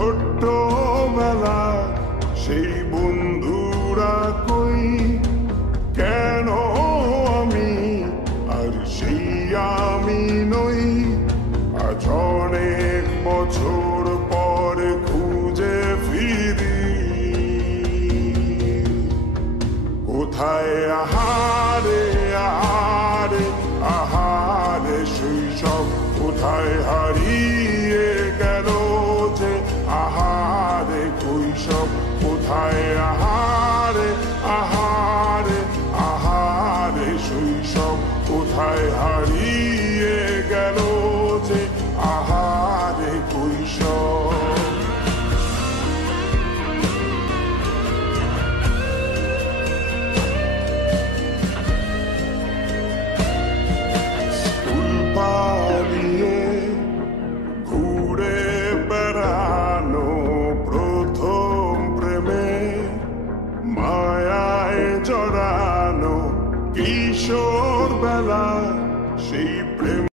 ছোট্টবেলা সেই বন্ধুরা কই, কেন আমি আর সেই আমি নই। আজ অনেক বছর পরে খুঁজে ফিরি, কোথায় আহারে আহারে আহারে শৈশব, কোথায় হারিয়ে গেল যে আহারে কৈশব। কোথায় আহারে আহারে আহারে শৈশব, কোথায় হারিয়ে গেল যে আহারে কৈশব। ঘুরে বেড়ানো প্রথম প্রেমে, মায়ায় জড়ানো কিশোর বেলা সেই প্রেম